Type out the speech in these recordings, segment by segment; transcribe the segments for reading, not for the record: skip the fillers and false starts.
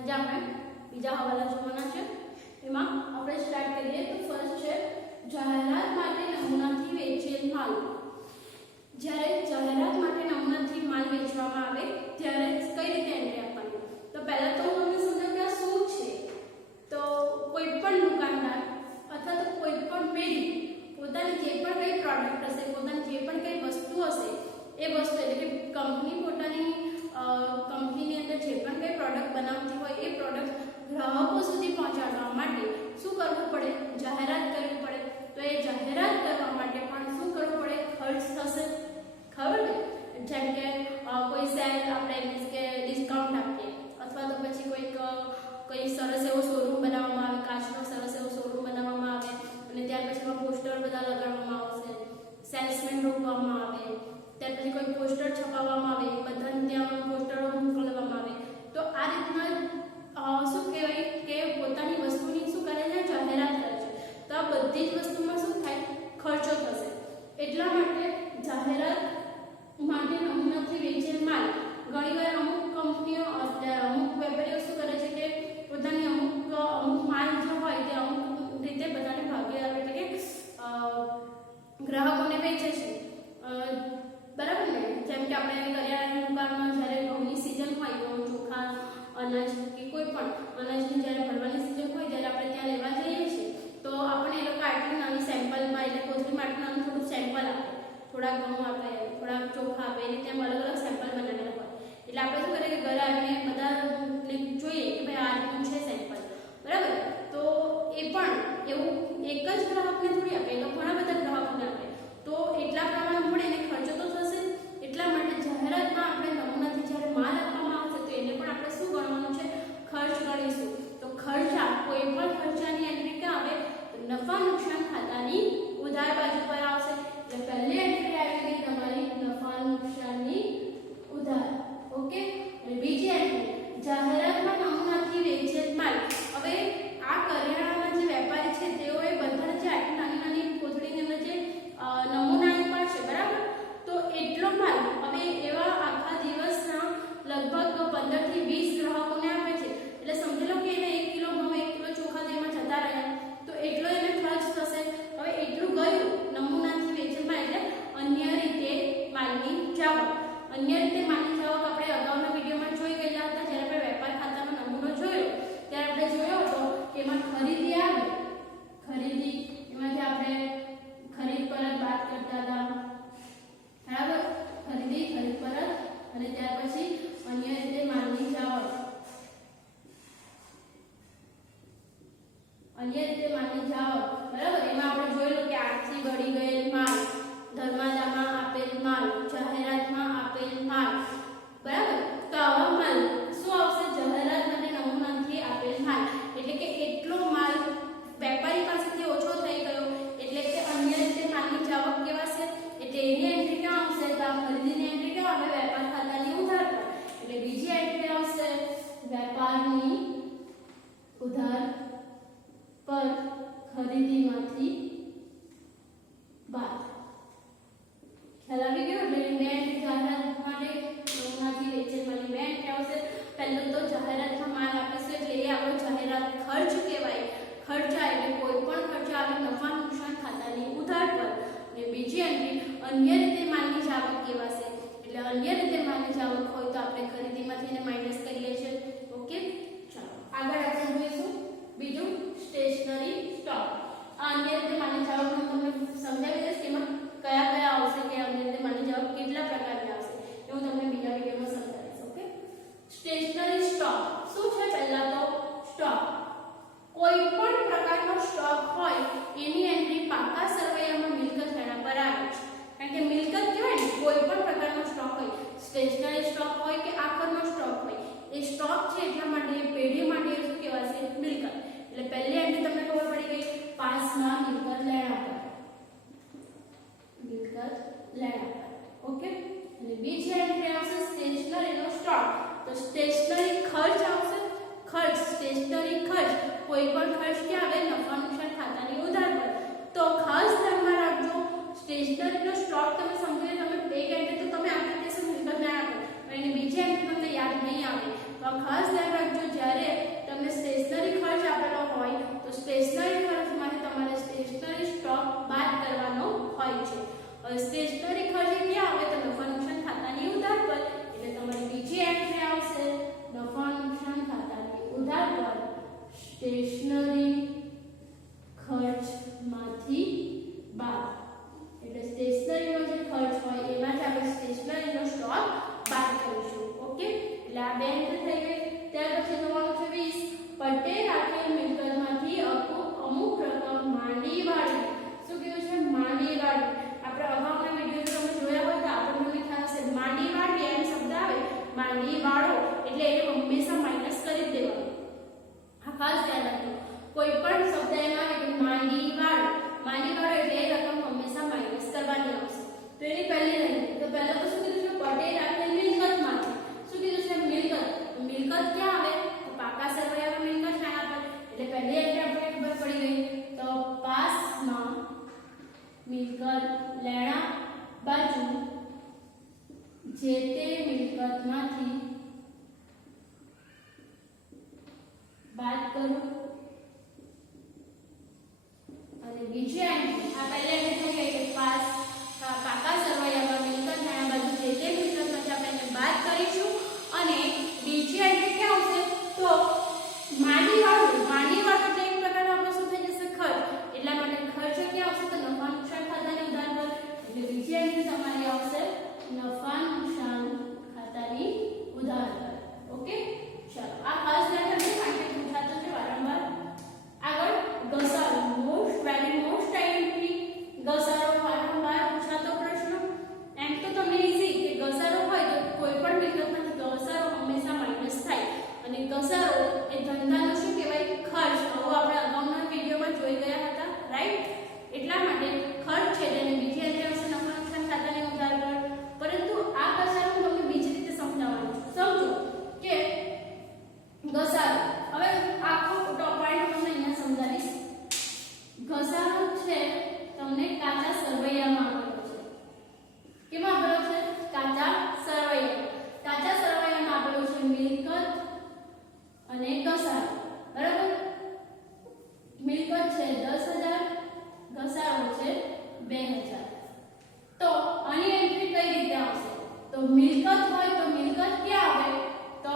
આજે આપણે બીજા હવાલા જોવાના છે। એમાં આપણે સ્ટાર્ટ કરીએ તો ફર્સ્ટ છે જાહેરાત માટે નમૂનાથી વેચેલ માલ। જ્યારે જાહેરાત માટે નમૂનાથી માલ વેચવામાં આવે ત્યારે કઈ રીતે એન્ટ્રી આપવાની? તો પહેલા તો હું તમને સમજાવું કે આ શું છે। તો કોઈ પણ દુકાનદાર અથવા તો કોઈ પણ પેઢી પોતાની જે પણ કઈ પ્રોડક્ટ હશે, પોતાની જે પણ કઈ વસ્તુ હશે, એ વસ્તુ એટલે કે કંપની પોતાની કંપનીની અંદર જે પણ કઈ પ્રોડક્ટ બનાવતી હોય એ પ્રોડક્ટ ગ્રાહકો સુધી પહોંચાડવા માટે શું કરવું પડે? જાહેરાત કરવી પડે। તો એ જાહેરાત કરવા માટે પણ શું કરવું પડે? ખર્ચ થશે, ખબર ને? જેમ કે કોઈ સેલ આપણે મીન્સ કે ડિસ્કાઉન્ટ આપીએ અથવા તો પછી કોઈ સરસ એવો શોરૂમ બનાવવામાં આવે, કાચનો સરસ એવો શોરૂમ બનાવવામાં આવે અને ત્યાર પછી પોસ્ટર બધા લગાડવામાં આવશે, સેલ્સમેન રોકવામાં આવે, ત્યાર પછી કોઈ પોસ્ટર છપાવવામાં આવે, બધાને ત્યાં પોસ્ટરો મોકલવામાં આવે। તો આ રીતના શું કહેવાય કે પોતાની વસ્તુની શું કરે છે? જાહેરાત કરે છે। તો આ બધી જ વસ્તુમાં શું થાય? ખર્ચો થશે। એટલા માટે જાહેરાત માટે નમૂનાથી વેચેલ માલ ઘણીવાર અમુક કંપનીઓ અમુક વેપારીઓ શું કરે છે કે પોતાની અમુક માલ જો હોય તે અમુક રીતે બધાને ભાગીદાર એટલે કે ગ્રાહકોને વેચે છે, બરાબર ને? જેમ કે આપણે કરિયાણાની દુકાનમાં જ્યારે ઘઉંની સિઝન હોય, ઘઉં, ચોખા, અનાજ કે કોઈ પણ અનાજની જ્યારે ભરવાની સિઝન હોય ત્યારે આપણે ત્યાં લેવા જઈએ છીએ તો આપણે એ લોકો આટલી નાની સેમ્પલમાં એટલે કોથળીમાં આટલું નાનું થોડું સેમ્પલ આપે, થોડા ઘઉં આપે, થોડા ચોખા આપે, એ રીતે અલગ અલગ સેમ્પલ બનાવેલા હોય। એટલે આપણે શું કરીએ કે ઘરે આવીને બધા જોઈએ કે ભાઈ આ રીતનું છે સેમ્પલ, બરાબર? તો એ પણ એવું એક જ ગ્રાહકને થોડી આપે, એ લોકો ઘણા બધા ગ્રાહકોને આપે, તો એટલા પ્રમાણમાં પણ એને ખર્ચો તો થશે। એટલા માટે જાહેરાતમાં આપણે નમૂનાથી જ્યારે માલ આપવામાં આવશે તો એને પણ આપણે શું ગણવાનું છે? ખર્ચ ગણીશું। તો ખર્ચા કોઈ પણ ખર્ચાની એન્ટ્રી ક્યાં આવે? નફા નુકસાન ખાતાની ઉધાર બાજુ પર આવશે। એટલે પહેલી એન્ટ્રી આવી ગઈ તમારી નફા નુકસાનની ઉધાર, ઓકે? અને બીજી એન્ટ્રી જાહેરાતમાં નમૂનાથી વેચેલ માલ। હવે આ કરિયાણાના જે વેપારી છે તેઓએ બધા જે આટલી નાની નાની કોથળીની અંદર જે નમૂના આપ્યા છે, બરાબર? તો એટલો માલ હવે એવા આખા દિવસના લગભગ 15 થી 20 ગ્રાહકોને આપે છે। એટલે સમજી લો કે એને 1 કિલો ઘઉં 1 કિલો ચોખા જેમાં જતા રહ્યા તો એટલો એને ખર્ચ થશે। હવે એટલું ગયું નમૂનાથી વેચેલ માલ એટલે અન્ય રીતે માલની જાવક। અન્ય રીતે માલની જાવક આપણે અગાઉના વિડીયોમાં જોઈ ગયેલા હતા। જ્યારે આપણે વેપાર ખાતાનો નમૂનો જોયો ત્યારે આપણે જોયો હતો કે એમાં ખરીદી આવે, ખરીદી એમાંથી આપણે ખરીદ પરત બાદ કરતા હતા, બરાબર? ખરીદી, ખરીદ પરત અને ત્યાર પછી અન્ય રીતે માલની જાવક, અન્ય રીતે માલની જાવક, બરાબર? એમાં આપણે જોયેલું કે આરથી ગળી ગયેલ માલ, ધર્માદામાં આપેલ માલ, જાહેરાતમાં આપેલ માલ, બરાબર? તો આવા માલ શું આવશે? જાહેરાત માટે નમૂનાથી આપેલ માલ એટલે કે એટલો માલ વેપારી પાસેથી ઓછો થઈ ગયો એટલે કે અન્ય રીતે માલની જાવક કહેવાશે। એટલે એની એન્ટ્રી ક્યાં આવશે? તો આ ખરીદીની એન્ટ્રી ક્યાં આવે? વેપાર ખાતાની ઉધાર પર। એટલે બીજી એન્ટ્રી આવશે વેપારની ઉધાર પર ખરીદીમાંથી બાદ। ખ્યાલ આવી ગયો? એટલે બે એન્ટ્રી જાહેરાત માટે નમૂનાથી વેચેલ માલની બે એન્ટ્રી આવશે। પહેલું તો જાહેરાતમાં માલ આપીશું એટલે એ આપણો જાહેરાત ખર્ચ કહેવાય। ખર્ચા એટલે કોઈ પણ ખર્ચા આવે નફા નુકસાન ખાતાની ઉધાર પર। અને બીજી એન્ટ્રી અન્ય રીતે માલની જાવક કહેવાશે। એટલે અન્ય રીતે માલની જાવક હોય તો આપણે ખરીદીમાંથી એને માઈનસ કરીએ છીએ, ઓકે? ચાલો આગળ આપણે જોઈશું બીજું સ્ટેશનરી સ્ટોક। આ અન્ય રીતે માલની જાવક હું તમને સમજાવી દઈશ કે એમાં કયા કયા આવશે, કે અન્ય રીતે માલની જાવક કેટલા પ્રકારની આવશે એ હું તમને બીજા વિડીયોમાં સમજાવીશ, ઓકે? સ્ટેશનરી સ્ટોક શું છે? પહેલા તો સ્ટોક કોઈ પણ પ્રકારનો સ્ટોક હોય એની એન્ટ્રી પાકા સરવૈયામાં મિલકત વેણા પર આવે છે। કારણ કે મિલકત કહેવાય ને, કોઈ પણ પ્રકારનો સ્ટોક હોય, સ્ટેશનરી સ્ટોક હોય કે આખરનો સ્ટોક હોય, એ સ્ટોક છે એટલા માટે પેઢી માટે શું કહેવાશે? મિલકત। એટલે પહેલી એન્ટ્રી તમને ખબર પડી ગઈ, પાસમાં મિલકત લેણા પર, મિલકત લેણા પર, ઓકે? અને બીજી એન્ટ્રી આવશે સ્ટેશનરીનો સ્ટોક। તો સ્ટેશનરી ખર્ચ આવશે। ખર્ચ, સ્ટેશનરી ખર્ચ કોઈ પણ ખર્ચ ક્યાં આવે? નફા નુકસાન ખાતાની ઉધાર પર। તો ખાસ ધ્યાનમાં રાખજો સ્ટેશનરીનો સ્ટોક તમે સમજી લો, તમે એક એન્ટ્રી તો તમે આપી દેશો મિલકત લેણા પર, પણ એની બીજી એન્ટ્રી તમને યાદ નહીં આવે। તો ખાસ ધ્યાન રાખજો જ્યારે નફા નુકસાન ખાતાની ઉધાર પર સ્ટેશનરી ખર્ચમાંથી બાદ, એટલે સ્ટેશનરીનો જે ખર્ચ હોય એમાંથી આપણે સ્ટેશનરીનો સ્ટોક બાદ કરીશું. ઓકે, એટલે આ બે એન્ટ્રી થઈ ગઈ. ત્યાર પછી જોવાનું છે 20, પટ્ટે રાખેલ મિલકતમાંથી અમુક રકમ માંડી વાળી. શું કીધું છે? માંડી વાળી. આપણે અગાઉના વિડિયો તમે જોયા હોય તો આપણને ખ્યાલ હશે, માંડી વાળી એમ શબ્દ આવે, માંડી વાળો એટલે એને હંમેશા માઈનસ કરી જ દેવાનું. આ ખાસ ધ્યાન રાખજો. કોઈ પણ શબ્દ એમ આવે કે માંડી વાળો એટલે એ રકમ હંમેશા માઈનસ કરવાની આવશે. તો એની પહેલી લાઈન, તો પહેલા તો શું કીધું છે? પટ્ટે રાખેલ મિલકતમાંથી. શું કીધું છે? મિલકત. મિલકત ક્યાં આવે? તો પાકા સરવાળામાં મિલકત ના આપે. એટલે પહેલી એન્ટ્રી આપણે ખબર પડી ગઈ. તો પાસમાં મિલકત લેણા બાજુ જે તે મિલકતમાંથી બાદ કરું. અને બીજી એન્ટ્રી, આ પહેલી એન્ટ્રી થઈ ગઈ કે પાકા સરવાળામાં મિલકત લેણા બાજુ જે તે મિલકતમાંથી આપણે બાદ કરીશું. અને બીજી એન્ટ્રી ક્યાં આવશે? તો માંડી વાળું એટલે એક પ્રકારનો આપણો શું થઈ જશે? ખર્ચ. એટલા માટે ખર્ચ ક્યાં આવશે? તો નફા નુકસાન ખાતાની ઉધાર પર. એટલે બીજી એન્ટ્રી તમારી આવશે નફા નુકસાન ખાતાની ઉધાર પર. ઓકે, ચાલો આ ખાસ ધ્યાન રાખજો, કારણ કે પૂછાતો છે વારંવાર. આગળ ઘસારો, મોસ્ટ એન્ટ્રી ઘસારો વારંવાર પૂછાતો પ્રશ્ન. એમ તો તમને ઈઝી કે ઘસારો હોય તો કોઈ પણ મિલકતમાંથી ઘસારો હંમેશા માઈનસ થાય. અને ઘસારો એ ધંધાનો શું કહેવાય? ખર્ચ. આવું આપણે અગાઉના વિડીયોમાં જોઈ ગયા હતા, રાઈટ? એટલા માટે ખર્ચ છે જેને બીજી એન્ટ્રી આવશે નફા નુકસાન ખાતાની ઉધાર પર. પરંતુ આ ઘસારો હું તમને બીજી રીતે સમજાવવાનું છું. સમજો કે ઘસારો, હવે આખો પોઈન્ટ તમને અહીંયા સમજાવીશ. ઘસારો છે તમને કાચા સરવૈયામાં આપેલો છે. કેમાં આપેલો છે? કાચા સરવૈયા. કાચા સરવૈયામાં આપેલો છે મિલકત અને ઘસારો. બરાબર? મિલકત છે 10,000, ઘસારો છે 2,000. તો આની એન્ટ્રી કઈ રીતે આવશે? તો મિલકત હોય તો મિલકત ક્યાં આવે? તો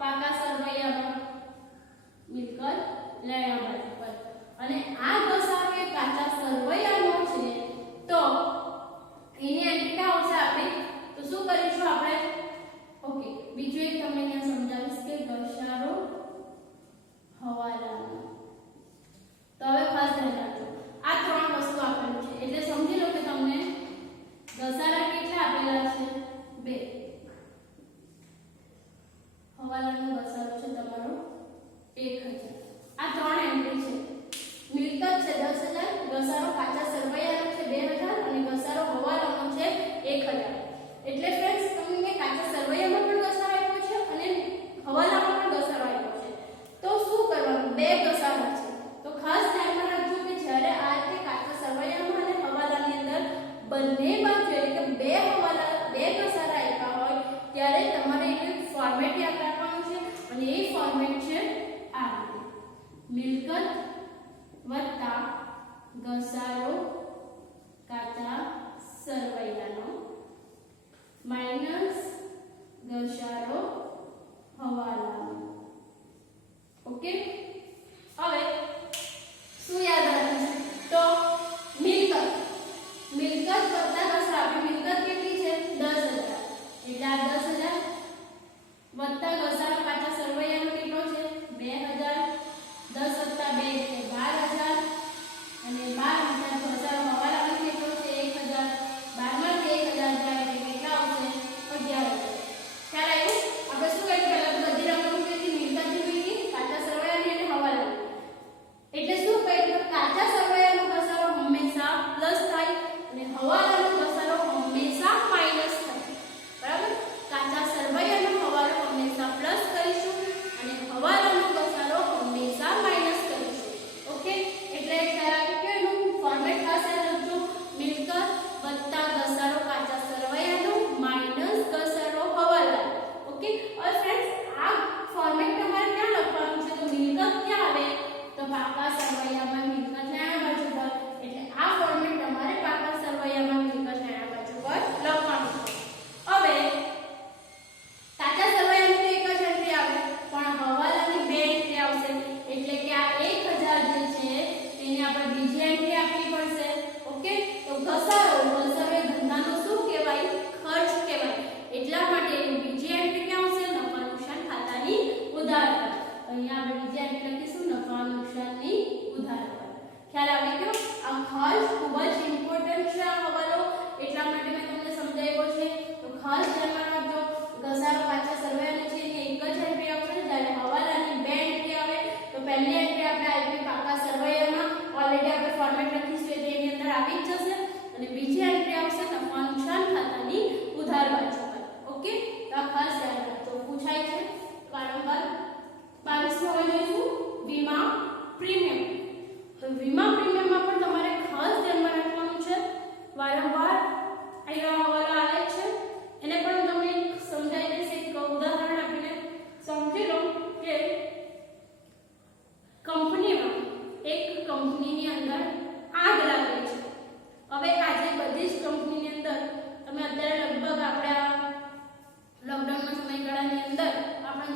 પાકા સરવૈયામાં મિલકત લેણા બાજુ પર. અને આ ઘસારો એ કાચા સરવૈયાનો છે તો એની એન્ટ્રી ક્યાં આવશે આપણી? તો શું કરીશું આપણે? ઓકે, બીજું એક તમને અહીંયા સમજાવીશ કે ઘસારો હવાલાનો. તો હવે ખાસ ધ્યાન રાખજો, આ ત્રણ વસ્તુ આપેલું છે એટલે સમજી લો કે તમને ઘસારા કેટલા આપેલા છે? 2. હવાલાનો ઘસારો છે તમારો 1,000. આ ત્રણ એન્ટ્રી છે. મિલકત છે 10,000, ઘસારો કાચા સરવૈયાનો છે 2,000 અને ઘસારો હવાલાનો છે 1,000. એટલે ફ્રેન્ડ્સ તમને કાચા સરવૈયામાં પણ ઘસારો આપ્યો છે અને હવાલામાં પણ ઘસારો આપ્યો છે. તો શું કરવાનું? બે ઘસારા છે. તો ખાસ ધ્યાનમાં રાખજો કે જ્યારે આ રીતે કાચા સરવૈયામાં અને હવાલાની અંદર બંને બાજુ એટલે કે બે ઘસારા આપ્યા હોય ત્યારે તમારે એક ફોર્મેટ યાદ રાખવાનું છે. અને એ ફોર્મેટ છે આ રીતે: મિલકત વત્તા ઘસારો કાચા સરવૈયાનો માઈનસ ઘસારો હવાલાનો. ઓકે, હવે શું યાદ રાખીશું? તો મિલકત વત્તા ઘસારો. આપણી મિલકત કેટલી છે? 10,000. એટલે આ 10,000 વત્તા ઘસારો કાચા સરવૈયાનો કેટલો છે? 2,000. 10 વત્તા 2 એટલે 12,000 અને 12,000 ઘસારો હવાલાનો કેટલો છે? 1,000. 12 માંથી 1,000 જાય એટલે કેટલા આવશે? 11,000. ખ્યાલ આવ્યો?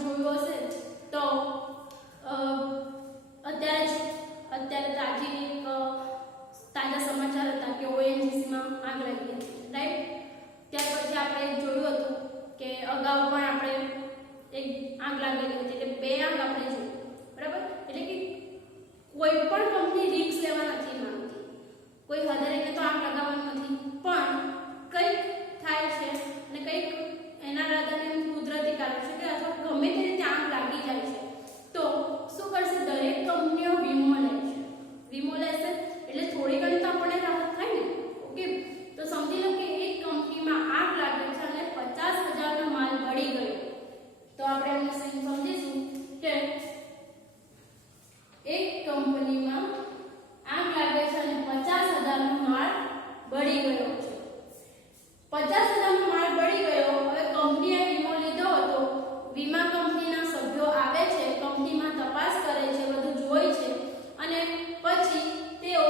જોયું હશે તો અત્યારે તાજા સમાચાર હતા કે ઓએનજીસીમાં આગ લાગી હતી, રાઈટ? ત્યાર પછી આપણે જોયું હતું કે અગાઉ પણ આપણે એક આગ લાગેલી હતી, એટલે બે આગ આપણે જોઈ, બરાબર? એટલે કે કોઈ પણ કંપની રિસ્ક લેવા નથી માંગતી, કોઈ હદે રહીને તો આગ લગાવવાનું નથી, પણ કંઈક થાય છે અને કંઈક એના આધારે કુદરતી કારણ છે કે અથવા ગમે તે રીતે આગ લાગી જાય છે તો શું કરશે? દરેક કંપનીઓ વીમો લે છે. વીમો લેશે એટલે થોડી ઘણી તો આપણને રાહત થાય ને, ઓકે? તો સમજી લો કે એક કંપનીમાં આગ લાગે છે અને 50,000નો માલ બળી ગયો, તો આપણે એમને સમજીશું કે એક કંપનીમાં આગ લાગે છે અને 50,000નો માલ બળી ગયો છે. 50,000નો માલ બળી ગયો. હવે કંપનીએ વીમો લીધો હતો, વીમા કંપનીના સભ્યો આવે છે, કંપનીમાં તપાસ કરે છે, બધું જોઈ છે અને પછી તેઓ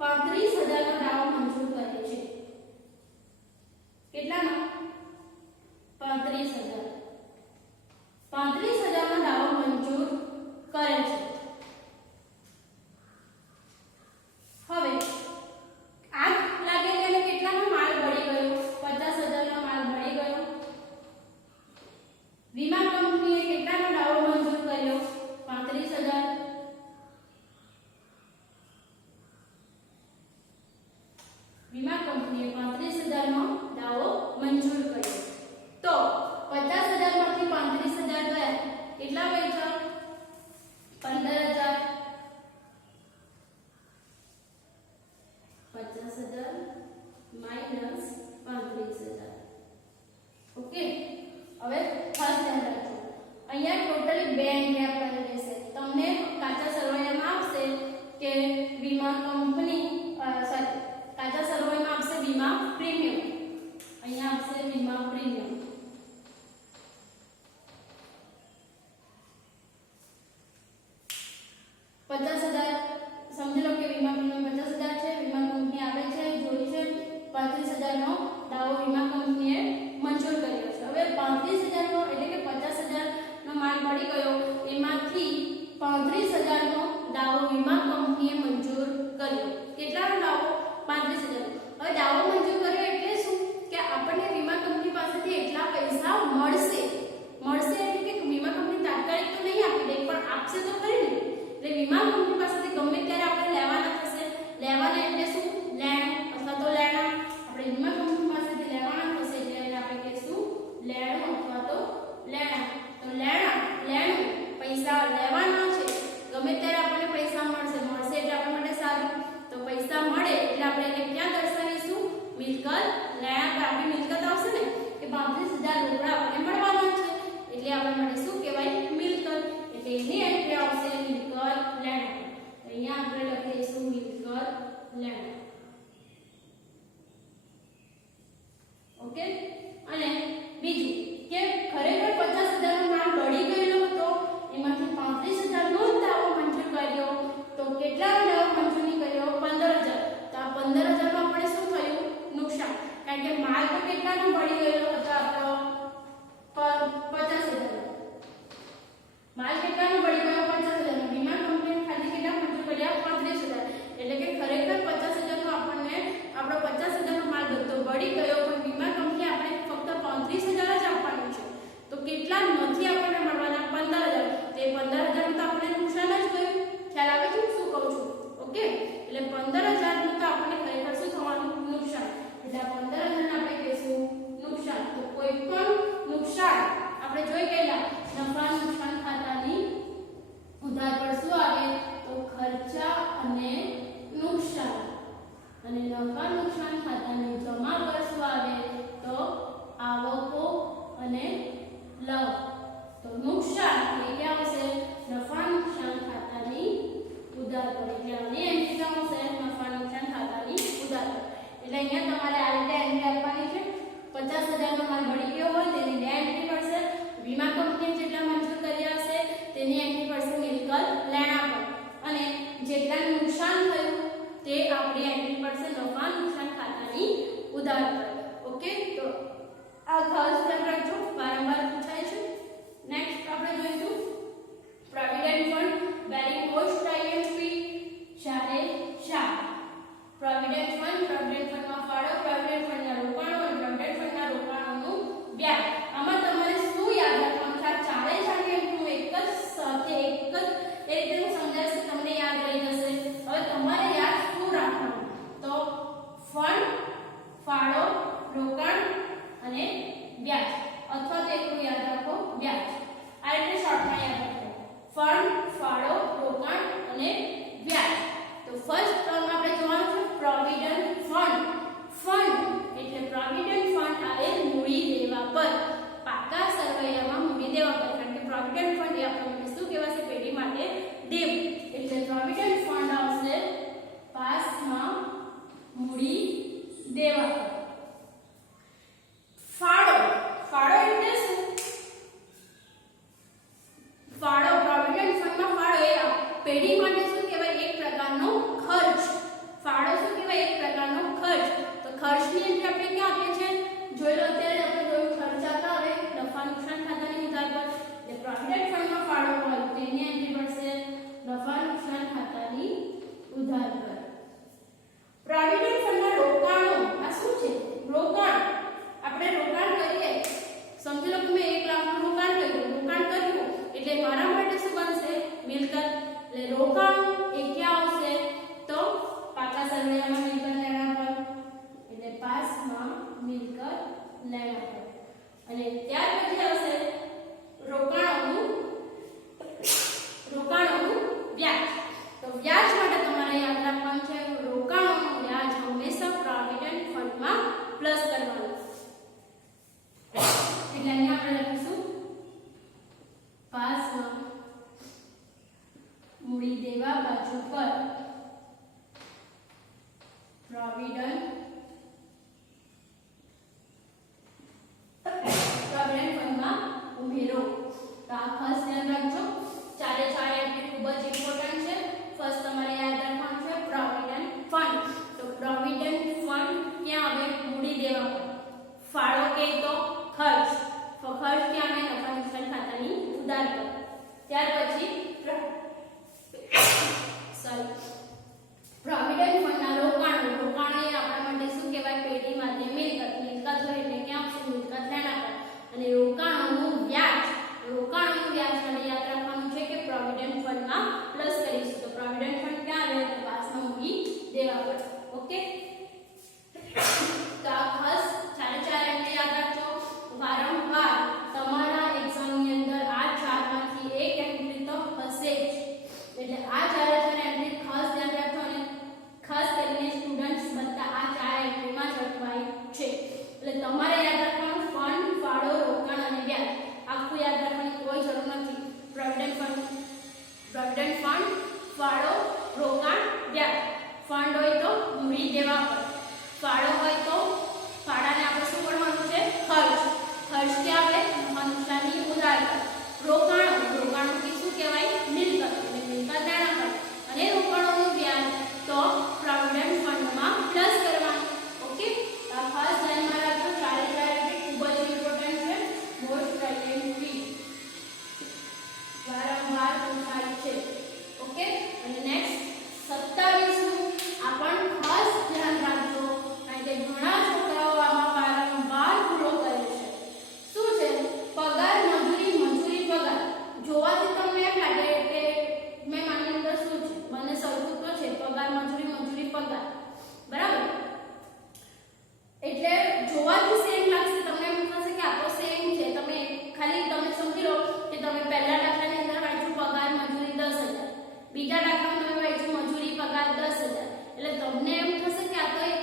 35,000નો દાવો મંજૂર કરે છે. કેટલાનો? 35,000નો દાવો મંજૂર કરે છે. હવે આગ લાગેલી અને કેટલાનો માલ બળી ગયો? 50,000નો માલ બળી ગયો. વીમા કંપનીએ કેટલાનો દાવો મંજૂર કર્યો? 35,000. વીમા કંપનીએ 35,000નો દાવો મંજૂર કર્યો. તો 50,000માંથી 35,000 ગયા, કેટલા બચ્યા? 15,000. 50,000 માઈનસ 35,000. ઓકે, હવે ખાસ ધ્યાન રાખજો, અહીંયા ટોટલી બે એન્ટ્રી આપવાની રહેશે. તમને કાચા સરવૈયામાં આપશે કે વીમા કંપની કાચા સરવૈયામાં આપશે વીમા પ્રીમિયમ, અહીંયા આપશે વીમા પ્રીમિયમ. સમજી લો કે વીમા પ્રીમિયમ 50,000 છે. વીમા કંપની આવે છે, જોઈ છે, 35,000નો દાવો વીમા કંપનીએ મંજૂર કર્યો છે. હવે 35,000નો એટલે કે 50,000નો માલ મળી ગયો, એમાંથી 35,000નો દાવો વીમા કંપનીએ મંજૂર કર્યો. કેટલાનો દાવો? 35,000. હવે દાવો મંજૂર કર્યો એટલે શું? કે આપણને વીમા કંપની પાસેથી એટલા પૈસા મળશે. એટલે કે વીમા કંપની તાત્કાલિક તો નહીં આપી દે, પણ આપશે તો ખરી ને. એટલે વીમા કંપની પાસેથી ગમે ત્યારે આપણે લેવાના થશે. લેવાના એટલે શું? લેણ અથવા તો લેણા. આપણે વીમા કંપની પાસેથી લેવાના થશે એટલે આપણે કહીશું લેણું અથવા તો લેણા. તો લેણું પૈસા લેવાના છે, ગમે ત્યારે આપણને પૈસા મળશે એટલે આપણા માટે સારું. તો પૈસા મળે એટલે આપણે એને ક્યાં દર્શાવીશું? મિલકત. લેણા આપણી મિલકત આવશે ને કે 35,000 રોકડા આપણને મળવાના છે એટલે આપણા માટે શું કહેવાય? મિલકત. એટલે એની એન્ટ્રી આવશે મિલકત લેણા. અહીંયા આપણે લખીશું મિલકત લેણા. ઓકે, અને બીજું કે ખરેખર 50,000નો માલ બળી ગયેલો હતો, એમાંથી 35,000નો દાવો મંજૂર કર્યો, તો કેટલાનો દાવો મંજૂર નહીં કર્યો? 15,000. તો આ 15,000માં આપણે શું થયું? નુકસાન. કારણ કે માલ તો કેટલાનો બળી ગયેલો હતો? આપણો 50,000. માલ કેટલાનો બળી ગયો? 50,000. વીમા કંપનીએ ખાલી કેટલા મંજૂર કર્યા? 35,000. એટલે કે ખરેખર 50,000નો આપણને આપણો 50,000નો માલ બધો બળી ગયો, પણ વીમા કંપની આપણે ફક્ત 35,000 જ આપવાનું છે. તો કેટલા નથી આપણને મળવાના? 15,000. તે 15,000નું તો આપણને નુકસાન જ ગયું. ખ્યાલ આવે છે શું કહું છું? ઓકે, એટલે 15,000નું તો આપણને ખરેખર શું થવાનું? નુકસાન. એટલે 15,000 આપણે કહીશું નુકસાન. તો કોઈ પણ નુકસાન આપણે જોઈ ગયેલા નફા નુકસાન ખાતાની ઉધાર પર શું આવે? તો ખર્ચા અને નુકસાન. અને નફા નુકસાન ખાતાની જમા પર શું આવે? તો આવકો અને લાભ. તો નુકસાન એટલે કે આવશે નફા નુકસાન ખાતાની ઉધાર પર. એટલે આની એન્ટ્રી આવશે નફા નુકસાન ખાતાની ઉધાર પર. એટલે અહીંયા તમારે આ રીતે એન્ટ્રી આપવાની છે. 50,000નો માલ બળી ગયો હોય તેની બે એન્ટ્રી પડશે. વીમા કંપનીએ જેટલા મંજૂર કર્યા હશે તેની એન્ટ્રી પડશે મિલકત લેણા પર. અને જેટલા નુકસાન થયું તે આપણી એન્ટ્રી પડશે નફા નુકસાન ખાતાની ઉધાર પર. ઓકે, તો આ ખાસ ધ્યાન રાખજો, વારંવાર પૂછાય છે. નેક્સ્ટ આપણે જોઈશું provident fund. Very most IMP શારે શા. પ્રોવિડન્ટ ફંડમાં ફાળો, પ્રોવિડન્ટ ફંડના રોકાણો અને પ્રોવિડન્ટ ફંડના રોકાણોનું વ્યાજ. આમાં તમારે શું યાદ રાખવાનું છે? આ ચારે આઈએમપી એક જ સાથે એક જ એ રીતે હું સમજાવીશ કે તમને યાદ રહી જશે. હવે તમારે યાદ શું રાખવાનું? તો ફંડ, ફાળો, રોકાણ અને વ્યાજ, અથવા તો એટલું યાદ રાખો વ્યાજ. આ રીતે શોર્ટમાં યાદ રાખો. ફંડ, ફાળો, રોકાણ અને વ્યાજ. તો ફર્સ્ટ ટર્મ આપણે જોવાનું છે પ્રોવિડન્ટ ફંડ. ફંડ એટલે પ્રોવિડન્ટ ફંડ આવે મૂડી દેવા પર, પાકા સરવૈયામાં મૂડી દેવા પર. કારણ કે પ્રોવિડન્ટ ફંડ એ આપણને શું કહેવાશે? પેઢી માટે દેવું. એટલે પ્રોવિડન્ટ ફંડ આવશે પાસમાં મૂડી દેવા પર. ફાળો, ફાળો એટલે શું? ફાળો પ્રોવિડન્ટ ફંડમાં ફાળો એ પેઢી માટે શું કહેવાય? એક પ્રકારનો ખર્ચ. ફાળો શું કહેવાય? એક પ્રકારનો ખર્ચ. તો ખર્ચની એન્ટ્રી આપણે ક્યાં આપીએ છીએ? જોઈ લો, અત્યારે આપણે જોયું ખર્ચાતા આવે નફા નુકસાન ખાતાની ઉધાર પર. એટલે પ્રોવિડન્ટ ફંડમાં ફાળો હોય તો એની એન્ટ્રી પડશે નફા નુકસાન ખાતાની ઉધાર પર. પ્રોવિડન્ટ ફંડના રોકાણો, આ શું છે? રોકાણ. આપણે રોકાણ કરીએ, સમજી લો કે મેં 1 લાખનું રોકાણ કર્યું એટલે મારા માટે શું બનશે? મિલકત. એટલે રોકાણ એ ક્યાં આવશે? તો પાકા સરવૈયામાં મિલકત લેણા પર, એટલે પાસમાં મિલકત લેણા પર. અને ત્યાર પછી આવશે રોકાણોનું વ્યાજ. તો વ્યાજ માટે તમારે યાદ રાખવાનું છે રોકાણોનું વ્યાજ હંમેશા પ્રોવિડન્ટ ફંડમાં પ્લસ કરવાનું. એટલે અહીંયા આપણે લખીશું પાસમાં મૂડી દેવા બાજુ પર પ્રોવિડન્ટ ફંડમાં ઉમેરો. તો આ ખાસ ધ્યાન રાખજો. ચારે ચાર એન્ટ્રી ખૂબ જ ઇમ્પોર્ટન્ટ છે. ફર્સ્ટ તમારે યાદ રાખવાનું છે પ્રોવિડન્ટ ફંડ. તો પ્રોવિડન્ટ ફંડ ક્યાં આવે? મૂડી દેવા પર. ફાળો કે તો ખર્ચ. ખર્ચ ક્યાં આવે? નફા નુકસાન ખાતાની ઉધાર પર. ત્યાર પછી પ્રોવિડન્ટ ફંડના રોકાણો. રોકાણો એ આપણા માટે શું કહેવાય? પેઢી માટે મિલકત. મિલકત હોય એટલે ક્યાં આવશે? મિલકત લેણા પર. અને રોકાણોનું વ્યાજ. રોકાણોનું વ્યાજ માટે યાદ રાખવાનું છે કે પ્રોવિડન્ટ ફંડમાં પ્લસ કરીશું. તો પ્રોવિડન્ટ ફંડ ક્યાં આવે? તો પાસમાં મૂડી દેવા પર. ઓકે, તો આ ખાસ ચારે ચાર એન્ટ્રી યાદ રાખજો. વારંવાર તમારા એક્ઝામની અંદર આ ચારમાંથી એક એન્ટ્રી તો હશે જ. એટલે આ ચારે ચાર એન્ટ્રી ખાસ ધ્યાન રાખજો. અને ખાસ કરીને સ્ટુડન્ટ્સ બધા આ ચાર એન્ટ્રીમાં જ અટવાય છે. એટલે તમારે યાદ રાખવાનું ફંડ, ફાળો, રોકાણ અને વ્યાજ. આખું યાદ રાખવાની કોઈ જરૂર નથી. પ્રોવિડન્ટ ફંડ, ફાળો, રોકાણ, વ્યાજ. ફંડ હોય તો મૂડી દેવા પર. ફાળો હોય તો ફાળાને આપણે શું ગણવાનું છે? ખર્ચ. ખર્ચ ક્યાં આવે? નફા નુકસાનની ઉધાર પર. રોકાણો કે શું કહેવાય? મિલકત. એટલે મિલકત લેણા પર. અને રોકાણોનું વ્યાજ તો પ્રોવિડન્ટ ફંડમાં પ્લસ કરવાનું. ઓકે, આ ખાસ ધ્યાનમાં રાખજો. ચારે ચાર એન્ટ્રી ખૂબ જ ઇમ્પોર્ટન્ટ છે. મોસ્ટ આઈએમપી વારંવાર પૂછાય છે. ઓકે, અને નેક્સ્ટ 27 નું આ પણ ખાસ ધ્યાન રાખજો. કારણ કે ઘણા છોકરાઓ આમાં વારંવાર ભૂલો કરે છે. શું છે? પગાર, મજૂરી, પગાર. જોવાથી તમને એમ લાગે કે મેં માની અંદર શું છે? મને સરખું તો છે પગાર, મજૂરી, પગાર. બરાબર? એટલે જોવાથી સેમ લાગશે. તમને એમ થશે કે આ તો સેમ છે. તમે સમજી લો કે તમે પહેલા દાખલાની અંદર વાંચ્યું પગાર, મજૂરી 10,000. બીજા દાખલામાં તમે વાંચ્યું મજૂરી, પગાર 10,000. એટલે તમને એમ થશે કે આ તો એક